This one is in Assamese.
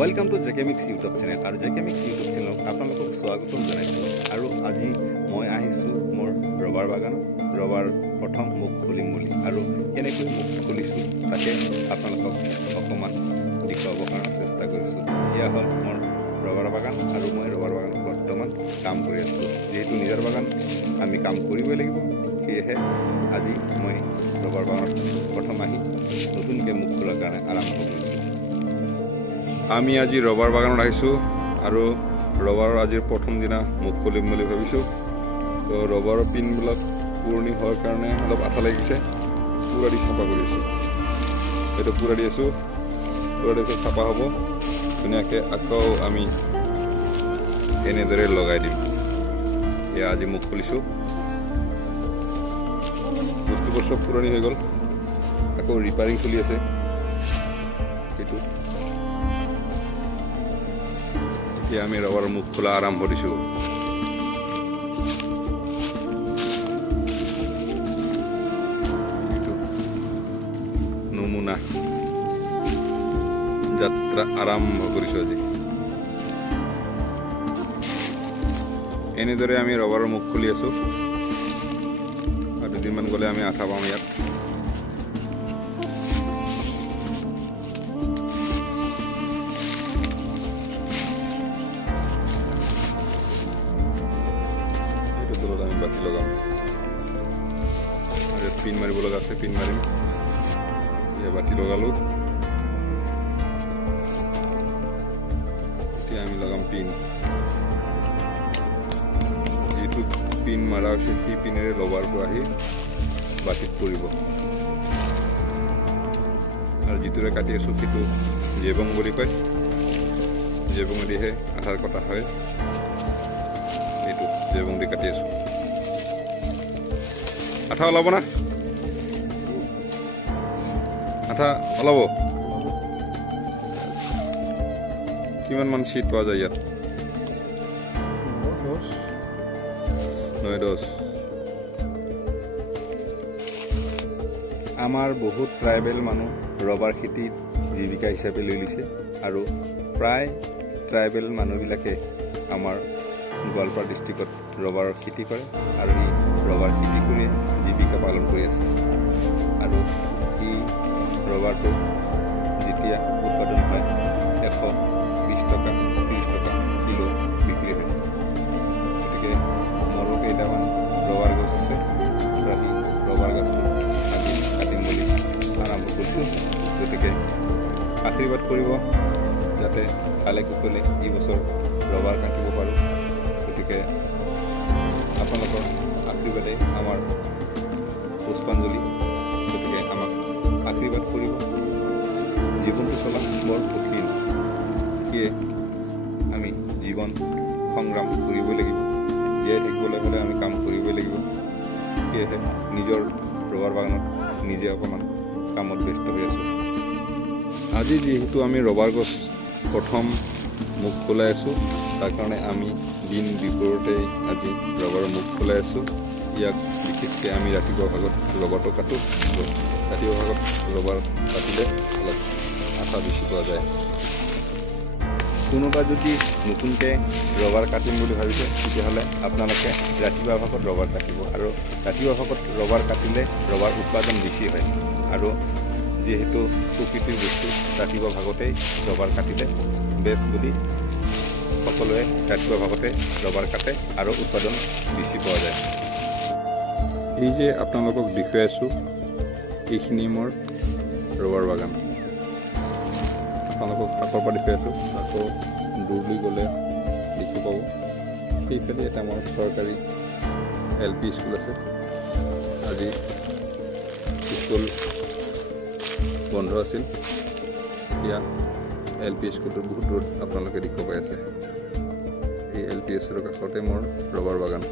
Welcome to JK mix YouTube channel और जेके मिक्स यूट्यूब चेनेल आपलोक स्वागतम जानाइছোঁ और আজি मैं आहिছোঁ मोर रबार बागान रबार प्रथम मुख खुलिम बुली और केनेকৈ मुख खुलिছোঁ ताके आपलोকক অকমান দেখুৱাবৰ কাৰণে চেষ্টা কৰিছোঁ। এয়া হ'ল মোৰ ৰবাৰ বাগান আৰু মই ৰবাৰ বাগানত বৰ্তমান কাম কৰি আছোঁ। যেহেতু নিজৰ বাগান আমি কাম কৰিবই লাগিব, সেয়েহে আজি মই ৰবাৰ বাগানত প্ৰথম আহি নতুনকৈ মুখ খোলাৰ কাৰণে আৰম্ভ কৰিছোঁ। আমি আজি ৰবাৰ বাগানত আহিছোঁ আৰু ৰবাৰৰ আজিৰ প্ৰথম দিনা মুখ খুলিম বুলি ভাবিছোঁ। তো ৰবাৰৰ পিনবিলাক পুৰণি হোৱাৰ কাৰণে অলপ আঠা লাগিছে, পুৰা দি চাফা কৰি আছোঁ। এইটো পুৰা দি আছোঁ, পুৰা দি চাফা হ'ব ধুনীয়াকৈ। আকৌ আমি এনেদৰে লগাই দিম। এয়া আজি মুখ খুলিছোঁ, বস্তুবোৰ চব পুৰণি হৈ গ'ল, আকৌ ৰিপেয়াৰিং চলি আছে। সেইটো এতিয়া আমি ৰবাৰৰ মুখ খোলা আৰম্ভ দিছোঁ। নমুনা যাত্ৰা আৰম্ভ কৰিছোঁ আজি। এনেদৰে আমি ৰবাৰৰ মুখ খুলি আছোঁ আৰু দুদিনমান গ'লে আমি আঠা পাম ইয়াত। আমি বাতি লগাম আৰু পিন মাৰিব লগা আছে, পিন মাৰিম। এতিয়া বাতি লগালোঁ, এতিয়া আমি লগাম পিন। যিটো পিন মাৰা হৈছে সেই পিনেৰে ৰবাৰটো আহি বাতিত পৰিব আৰু যিটোৰে কাটি আছোঁ সেইটো জেবং বুলি কয়। জেবঙেদিহে আঠাৰ কটা হয়, এইটো জেবং দি কাটি আছোঁ। আঠা ওলাব না? আঠা ওলাব? কিমান মান চিট পোৱা যায় ইয়াত? 9-10। আমাৰ বহুত ট্ৰাইবেল মানুহ ৰবাৰ খেতিত জীৱিকা হিচাপে লৈ লৈছে আৰু প্ৰায় ট্ৰাইবেল মানুহবিলাকে আমাৰ গোৱালপাৰা ডিষ্ট্ৰিক্টত ৰবাৰৰ খেতি কৰে আৰু এই ৰবাৰ খেতি কৰি জীৱিকা পালন কৰি আছে। আৰু এই ৰবাৰটো যেতিয়া উৎপাদন হয় 120 টকা 30 টকা কিলো বিক্ৰী হয়। গতিকে মোৰো কেইটামান ৰবাৰ গছ আছে, সেই ৰবাৰ গছটো আজি কাটিম বুলি আৰম্ভ কৰিছোঁ। গতিকে আশীৰ্বাদ কৰিব যাতে কালে কুশলে এই বছৰ ৰবাৰ কাটিব পাৰোঁ। গতিকে আপোনালোকৰ আশীৰ্বাদে আমাৰ পুষ্পাঞ্জলি। গতিকে আমাক আশীৰ্বাদ কৰিব। জীৱনটো চলা বৰ কঠিন, সেয়ে আমি জীৱন সংগ্ৰাম কৰিবই লাগিব। জীয়াই থাকিবলৈ হ'লে আমি কাম কৰিবই লাগিব। সেয়েহে নিজৰ ৰবাৰ বাগানত নিজে অকণমান কামত ব্যস্ত হৈ আছোঁ। আজি যিহেতু আমি ৰবাৰ গছ প্ৰথম মুখ খোলাই আছোঁ, তাৰ কাৰণে আমি দিন দুপৰতেই আজি ৰবাৰৰ মুখ খোলাই আছোঁ। ইয়াক বিশেষকৈ আমি ৰাতিপুৱা ভাগত ৰবাৰটো কাটোঁ। ৰাতিপুৱা ভাগত ৰবাৰ কাটিলে অলপ আঠা বেছি পোৱা যায়। কোনোবা যদি নতুনকৈ ৰবাৰ কাটিম বুলি ভাবিছে তেতিয়াহ'লে আপোনালোকে ৰাতিপুৱা ভাগত ৰবাৰ কাটিব আৰু ৰাতিপুৱা ভাগত ৰবাৰ কাটিলে ৰবাৰ উৎপাদন বেছি হয়। আৰু যিহেতু প্ৰকৃতিৰ বস্তু ৰাতিপুৱা ভাগতেই ৰবাৰ কাটিলে বেষ্ট বুলি সকলোৱে ৰাতিপুৱা ভাগতে ৰবাৰ কাটে আৰু উৎপাদন বেছি পোৱা যায়। এই যে আপোনালোকক দেখুৱাই আছোঁ, এইখিনি মোৰ ৰবাৰ বাগান। আপোনালোকক কাষৰ পৰা দেখুৱাই আছোঁ, আকৌ দূৰলৈ গ'লে দেখি পাব। সেইফালে এটা মোৰ চৰকাৰী LP স্কুল আছে। আজি স্কুল বন্ধ আছিল। এতিয়া LP স্কুলটোৰ বহুত দূৰত আপোনালোকে দেখিব পাই আছে। এই LP স্কুলৰ কাষতে মোৰ ৰবাৰ বাগান।